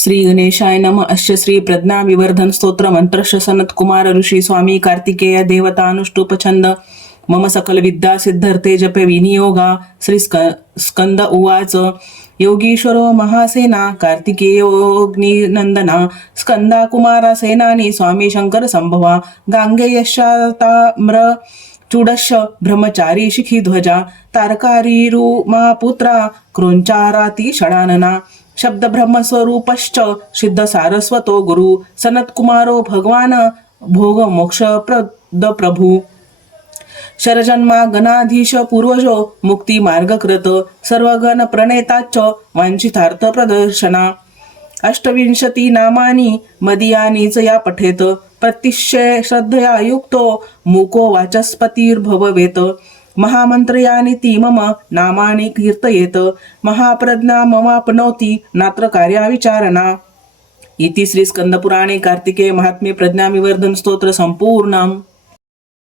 श्री गणेशाय नम. अस्य श्री प्रज्ञा विवर्धन स्तोत्र मंत्रश सनत कुमार ऋषी स्वामी कार्तिकेय देवतानुष्टुप छंद. मम सकल विद्या सिद्धर्थे जपे विनियोगा. श्री स्कंद उवाच. योगीश्वरो महासेना कार्तिकेयोग्निनंदना स्कंदा कुमारा सेनानी स्वामी शंकर संभवा. गांगेयशाताम्र चूडश ब्रह्मचारी शिखी ध्वजा तारकारी रुमा पुत्रा क्रोंचाराती षडानना. शब्द ब्रह्मस्वरूपश्च सिद्ध सारस्वतो गुरु सनत कुमारो भगवान भोग मोक्ष प्रद प्रभू. शरजन्मा गणाधीश पूर्वजो मुक्ती मार्गकृत सर्वगण प्रणेताच्च वांछितार्थ प्रदर्शना. अष्टविंशती नामानी मदियानीच या पठेत प्रतिश्चय श्रद्धया युक्तो मूको वाचस्पतिर्भवेत. महामंत्रयानी ती मम नामानी कीर्तयेत महाप्रज्ञा ममापनोती नात्र कार्या विचारणा. इति श्री स्कंदपुराणे कार्तिकेय महात्म्ये प्रज्ञा विवर्धन स्तोत्र संपूर्णम्.